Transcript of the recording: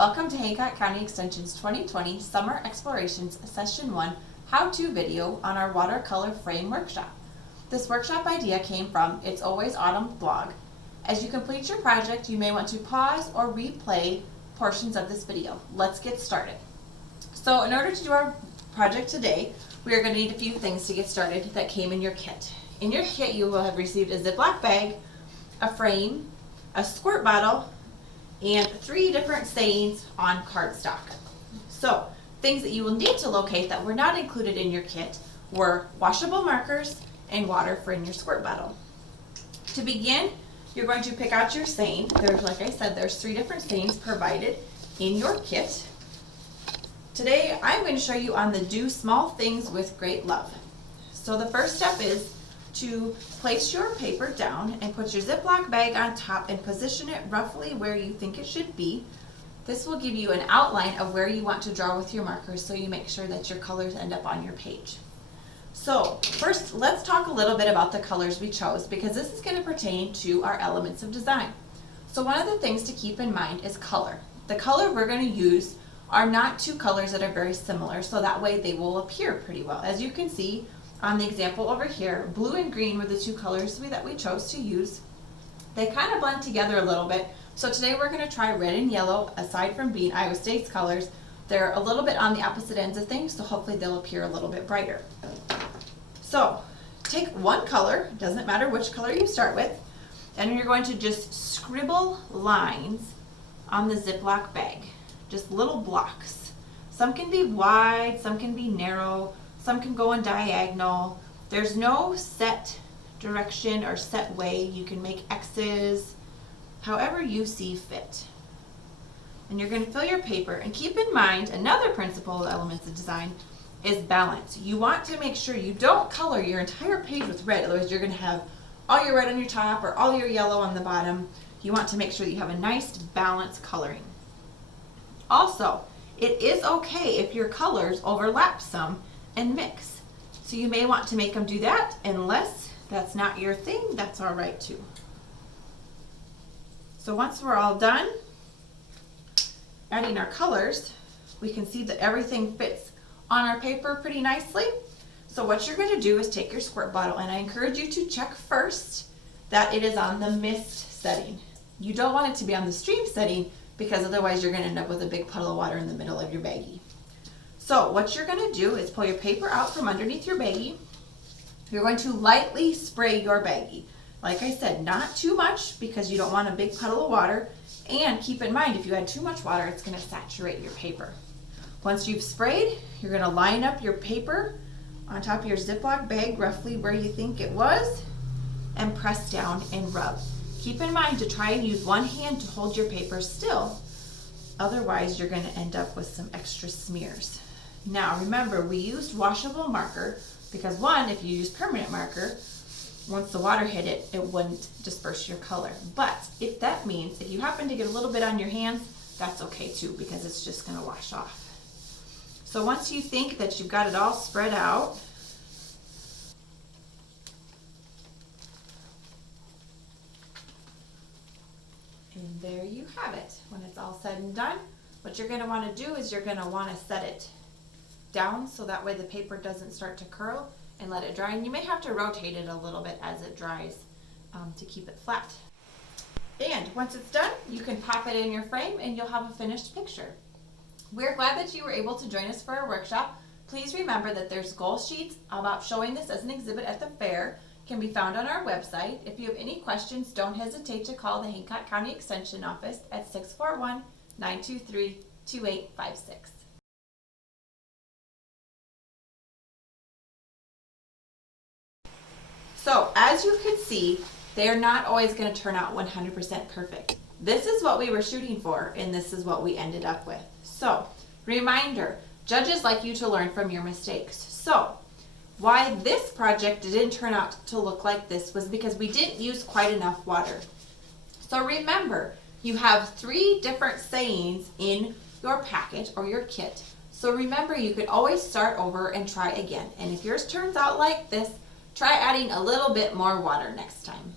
Welcome to Hancock County Extension's 2020 Summer Explorations Session 1 how-to video on our watercolor frame workshop. This workshop idea came from It's Always Autumn blog. As you complete your project, you may want to pause or replay portions of this video. Let's get started. So in order to do our project today, we are going to need a few things to get started that came in your kit. In your kit, you will have received a Ziploc bag, a frame, a squirt bottle, and 3 different sayings on cardstock. So, things that you will need to locate that were not included in your kit were washable markers and water for in your squirt bottle. To begin, you're going to pick out your saying. Like I said, there's 3 different sayings provided in your kit. Today, I'm going to show you on the do small things with great love. So the first step is to place your paper down and put your Ziploc bag on top and position it roughly where you think it should be. This will give you an outline of where you want to draw with your markers so you make sure that your colors end up on your page. So first, let's talk a little bit about the colors we chose because this is going to pertain to our elements of design. So one of the things to keep in mind is color. The color we're going to use are not 2 colors that are very similar, so that way they will appear pretty well. As you can see on the example over here, blue and green were the 2 colors that we chose to use. They kind of blend together a little bit. So today we're going to try red and yellow. Aside from being Iowa State's colors, they're a little bit on the opposite ends of things, so hopefully they'll appear a little bit brighter. So take one color, doesn't matter which color you start with, and you're going to just scribble lines on the Ziploc bag, just little blocks. Some can be wide, some can be narrow, some can go in diagonal. There's no set direction or set way. You can make X's however you see fit. And you're going to fill your paper, and keep in mind another principle of elements of design is balance. You want to make sure you don't color your entire page with red, otherwise you're going to have all your red on your top or all your yellow on the bottom. You want to make sure that you have a nice balanced coloring. Also, it is okay if your colors overlap some and mix. So you may want to make them do that. Unless that's not your thing, that's all right too. So once we're all done adding our colors, we can see that everything fits on our paper pretty nicely. So what you're going to do is take your squirt bottle, and I encourage you to check first that it is on the mist setting. You don't want it to be on the stream setting because otherwise you're going to end up with a big puddle of water in the middle of your baggie. So what you're going to do is pull your paper out from underneath your baggie. You're going to lightly spray your baggie. Like I said, not too much because you don't want a big puddle of water. And keep in mind, if you add too much water, it's going to saturate your paper. Once you've sprayed, you're going to line up your paper on top of your Ziploc bag roughly where you think it was and press down and rub. Keep in mind to try and use one hand to hold your paper still. Otherwise, you're going to end up with some extra smears. Now remember, we used washable marker because one, if you use permanent marker, once the water hit it, it wouldn't disperse your color. But if that means if you happen to get a little bit on your hands, that's okay too because it's just going to wash off. So once you think that you've got it all spread out, and there you have it. When it's all said and done, what you're going to want to do is you're going to want to set it down so that way the paper doesn't start to curl, and let it dry. And you may have to rotate it a little bit as it dries to keep it flat. And once it's done, you can pop it in your frame and you'll have a finished picture. We're glad that you were able to join us for our workshop. Please remember that there's goal sheets about showing this as an exhibit at the fair. Can be found on our website. If you have any questions, don't hesitate to call the Hancock County Extension office at 641-923-2856. So as you can see, they're not always going to turn out 100% perfect. This is what we were shooting for, and this is what we ended up with. So, reminder, judges like you to learn from your mistakes. So, why this project didn't turn out to look like this was because we didn't use quite enough water. So remember, you have 3 different sayings in your packet or your kit. So remember, you can always start over and try again. And if yours turns out like this, try adding a little bit more water next time.